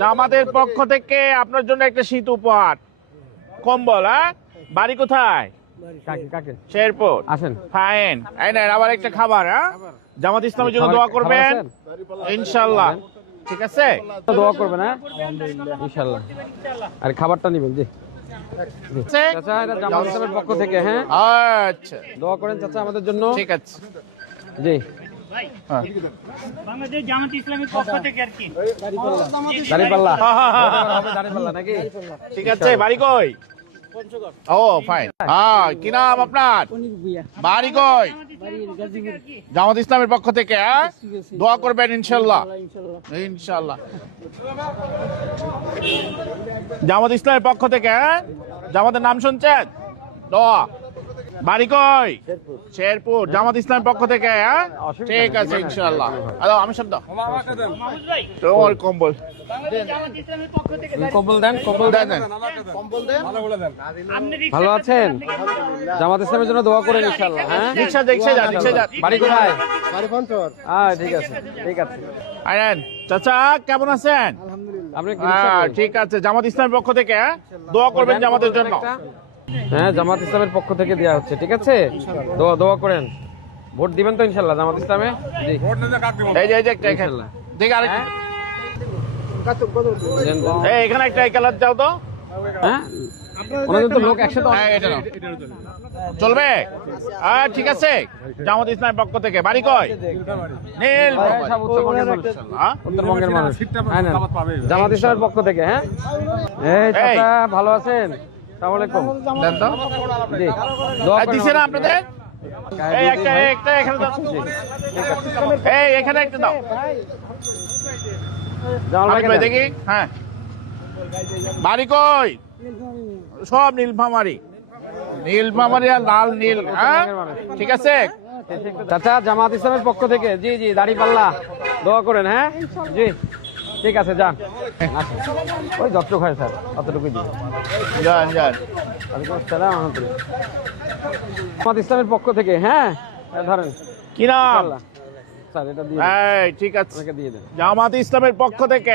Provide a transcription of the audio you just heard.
জামাতের পক্ষ থেকে আপনার জন্য একটা শীত উপহার, কম্বল। হ্যাঁ, বাড়ি কোথায়? শেরপুর। আসেন। ফাইন। এই নেন আবার একটা খাবার। হ্যাঁ, জামাত ইসলামের জন্য দোয়া করবেন ইনশাআল্লাহ। ঠিক আছে, দোয়া করবেন। হ্যাঁ ইনশাআল্লাহ। আর খাবারটা নেবেন জি। চাচা এটা জামাত ইসলামের পক্ষ থেকে। হ্যাঁ আচ্ছা, দোয়া করেন চাচা আমাদের জন্য। ঠিক আছে জি। বাংলাদেশ জামাত ইসলামের পক্ষ থেকে আর কি দাঁড়িপাল্লা হ্যাঁ, দাঁড়িপাল্লা নাকি? ঠিক আছে। বাড়ি কই? ও ফাইন। হ্যাঁ, কি নাম আপনার? বাড়ি কই? জামাত ইসলামের পক্ষ থেকে। হ্যাঁ, দোয়া করবেন ইনশাআল্লাহ। ইনশাআল্লাহ জামাত ইসলামের পক্ষ থেকে। হ্যাঁ, জামাতের নাম শুনছেন? দোয়া। বাড়ি কই? শেরপুর। জামাত ইসলামের পক্ষ থেকে। হ্যাঁ, ঠিক আছে ইনশাআল্লাহ। হ্যালো, আমি শব্দ তোমার কম্বল জামাত ইসলামের পক্ষ থেকে কম্বল দেন, কম্বল দেন। ভালো আছেন? জামাত ইসলামের জন্য দোয়া করেন ইনশাআল্লাহ। হ্যাঁ, রিক্সা যা। বাড়ি কোথায়? ঠিক আছে, ঠিক আছে। আইন চাচা, কেমন আছেন? আপনি কি ঠিক আছে। জামাত ইসলামের পক্ষ থেকে। হ্যাঁ, দোয়া করবেন জামাতের জন্য। হ্যাঁ, জামাত ইসলামের পক্ষ থেকে দেওয়া হচ্ছে। ঠিক আছে, দোয়া দোয়া করেন। ভোট দিবেন তো ইনশাআল্লাহ জামাত ইসলামে? জি। এই যে একটা এখানে। ইনশাআল্লাহ। ঠিক আরেকটা। দেন, দেন। এই এখানে একটা এই কালার দাও তো। হ্যাঁ, ওনাদের তো লোক একসাথে। হ্যাঁ, এটা নাও। চলবে? হ্যাঁ, ঠিক আছে। জামাত ইসলামের পক্ষ থেকে। বাড়ি কই? নীল। সব উত্তরবঙ্গের মানুষ। উত্তরবঙ্গের মানুষ। হ্যাঁ, না, জামাত ইসলামের পক্ষ থেকে। হ্যাঁ, এই চাচা ভালো আছেন? আসসালামু আলাইকুম। দেন তো। জি, দোয়া করেন দিছে না আমাদের আপনাদের? এই একটা এখানে দাও। এই এখানে একটা দাও। জামাল আমি ভাইকে ভাই দেন। দেখি। হ্যাঁ, বাড়ি কই? সব নীলফামারি। নীলফামারি আর লাল নীল। হ্যাঁ, ঠিক আছে। চাচা জামাত ইসলামের পক্ষ থেকে। জি জি, দাড়িপাল্লা দোয়া করেন। হ্যাঁ জি, ঠিক আছে, যান। আচ্ছা, ওই যতটুকু হয় স্যার অতটুকুই দিন। যান। ওয়ালাইকুম আসসালাম ওয়া রাহমাতুল্লাহ। জামাত ইসলামের পক্ষ থেকে। হ্যাঁ, ধরেন। কি নাম? স্যার এটা দিয়ে এই ঠিক আছে। আপনাকে দিয়ে দেন। জামাত ইসলামের পক্ষ থেকে।